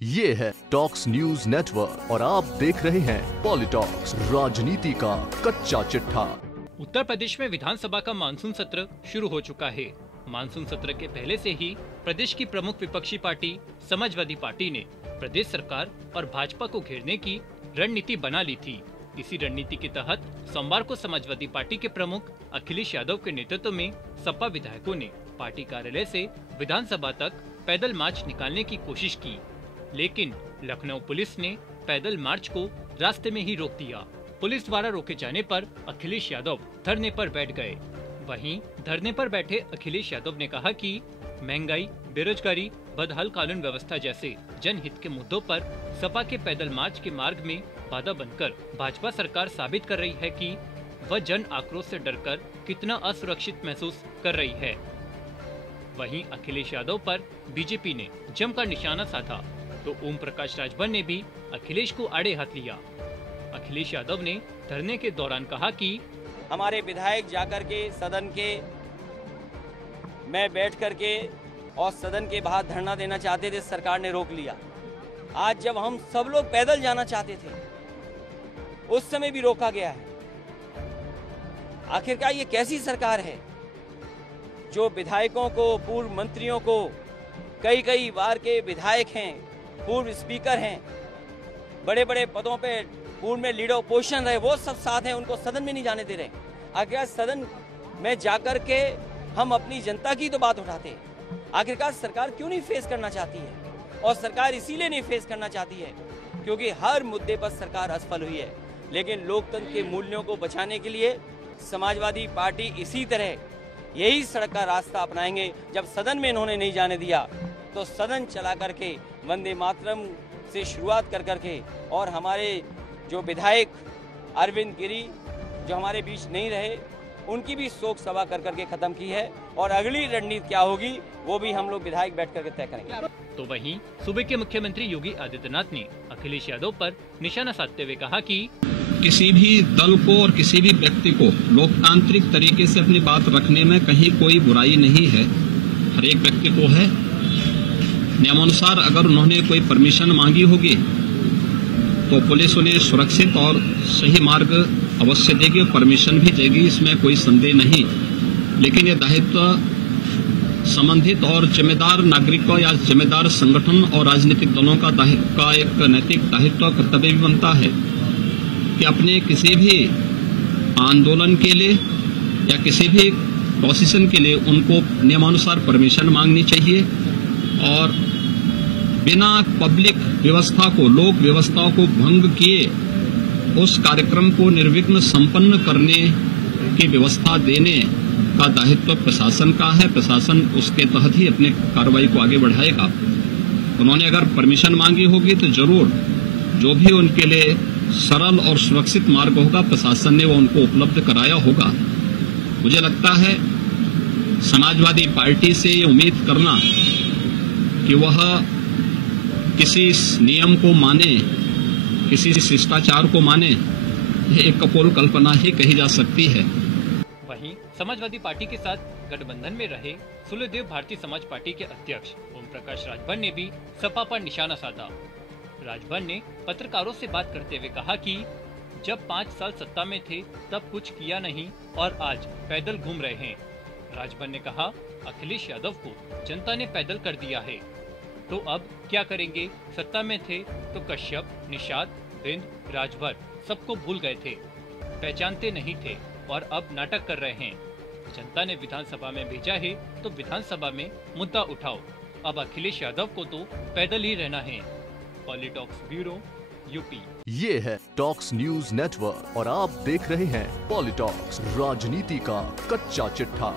ये है talks news network और आप देख रहे हैं पॉलिटॉक्स, राजनीति का कच्चा चिट्ठा। उत्तर प्रदेश में विधानसभा का मानसून सत्र शुरू हो चुका है। मानसून सत्र के पहले से ही प्रदेश की प्रमुख विपक्षी पार्टी समाजवादी पार्टी ने प्रदेश सरकार और भाजपा को घेरने की रणनीति बना ली थी। इसी रणनीति के तहत सोमवार को समाजवादी पार्टी के प्रमुख अखिलेश यादव के नेतृत्व में सपा विधायकों ने पार्टी कार्यालय से विधानसभा तक पैदल मार्च निकालने की कोशिश की, लेकिन लखनऊ पुलिस ने पैदल मार्च को रास्ते में ही रोक दिया। पुलिस द्वारा रोके जाने पर अखिलेश यादव धरने पर बैठ गए। वहीं धरने पर बैठे अखिलेश यादव ने कहा कि महंगाई, बेरोजगारी, बदहाल कानून व्यवस्था जैसे जनहित के मुद्दों पर सपा के पैदल मार्च के मार्ग में बाधा बनकर भाजपा सरकार साबित कर रही है कि वह जन आक्रोश से डरकर कितना असुरक्षित महसूस कर रही है। वहीं अखिलेश यादव पर बीजेपी ने जमकर निशाना साधा तो ओम प्रकाश राजभर ने भी अखिलेश को आड़े हाथ लिया। अखिलेश यादव ने धरने के दौरान कहा कि हमारे विधायक जाकर के सदन के में बैठ करके और सदन के बाहर धरना देना चाहते थे, सरकार ने रोक लिया। आज जब हम सब लोग पैदल जाना चाहते थे उस समय भी रोका गया है। आखिरकार ये कैसी सरकार है जो विधायकों को, पूर्व मंत्रियों को, कई बार के विधायक हैं, पूर्व स्पीकर हैं, बड़े बड़े पदों पे पूर्व में लीडर ऑपोजिशन रहे, वो सब साथ हैं, उनको सदन में नहीं जाने दे रहे। आखिरकार सदन में जाकर के हम अपनी जनता की तो बात उठाते हैं। आखिरकार सरकार क्यों नहीं फेस करना चाहती है? और सरकार इसीलिए नहीं फेस करना चाहती है क्योंकि हर मुद्दे पर सरकार असफल हुई है। लेकिन लोकतंत्र के मूल्यों को बचाने के लिए समाजवादी पार्टी इसी तरह यही सड़क का रास्ता अपनाएंगे। जब सदन में इन्होंने नहीं जाने दिया तो सदन चला करके वंदे मातरम से शुरुआत कर करके और हमारे जो विधायक अरविंद गिरी जो हमारे बीच नहीं रहे उनकी भी शोक सभा कर करके खत्म की है। और अगली रणनीति क्या होगी वो भी हम लोग विधायक बैठ करके तय करेंगे। तो वहीं सूबे के मुख्यमंत्री योगी आदित्यनाथ ने अखिलेश यादव पर निशाना साधते हुए कहा कि किसी भी दल को और किसी भी व्यक्ति को लोकतांत्रिक तरीके से अपनी बात रखने में कहीं कोई बुराई नहीं है। हर एक व्यक्ति को है। नियमानुसार अगर उन्होंने कोई परमिशन मांगी होगी तो पुलिस उन्हें सुरक्षित और सही मार्ग अवश्य देगी और परमिशन भी देगी, इसमें कोई संदेह नहीं। लेकिन ये दायित्व संबंधित और जिम्मेदार नागरिकों या जिम्मेदार संगठन और राजनीतिक दलों का एक नैतिक दायित्व कर्तव्य भी बनता है कि अपने किसी भी आंदोलन के लिए या किसी भी प्रोसेशन के लिए उनको नियमानुसार परमिशन मांगनी चाहिए और बिना पब्लिक व्यवस्था को, लोक व्यवस्थाओं को भंग किए उस कार्यक्रम को निर्विघ्न संपन्न करने की व्यवस्था देने का दायित्व प्रशासन का है। प्रशासन उसके तहत ही अपने कार्रवाई को आगे बढ़ाएगा। उन्होंने अगर परमिशन मांगी होगी तो जरूर जो भी उनके लिए सरल और सुरक्षित मार्ग होगा प्रशासन ने वो उनको उपलब्ध कराया होगा। मुझे लगता है समाजवादी पार्टी से ये उम्मीद करना कि वह किसी नियम को माने, किसी शिष्टाचार को माने, ये एक कपोल कल्पना ही कही जा सकती है। वहीं समाजवादी पार्टी के साथ गठबंधन में रहे सूर्यदेव भारतीय समाज पार्टी के अध्यक्ष ओम प्रकाश राजभर ने भी सपा पर निशाना साधा। राजभर ने पत्रकारों से बात करते हुए कहा कि जब 5 साल सत्ता में थे तब कुछ किया नहीं और आज पैदल घूम रहे हैं। राजभर ने कहा अखिलेश यादव को जनता ने पैदल कर दिया है तो अब क्या करेंगे? सत्ता में थे तो कश्यप, निषाद, बिंद, राजभर सबको भूल गए थे, पहचानते नहीं थे और अब नाटक कर रहे हैं। जनता ने विधानसभा में भेजा है तो विधानसभा में मुद्दा उठाओ। अब अखिलेश यादव को तो पैदल ही रहना है। PoliTalks bureau, UP. ये है टॉक्स न्यूज नेटवर्क और आप देख रहे हैं पॉलिटॉक्स, राजनीति का कच्चा चिट्ठा।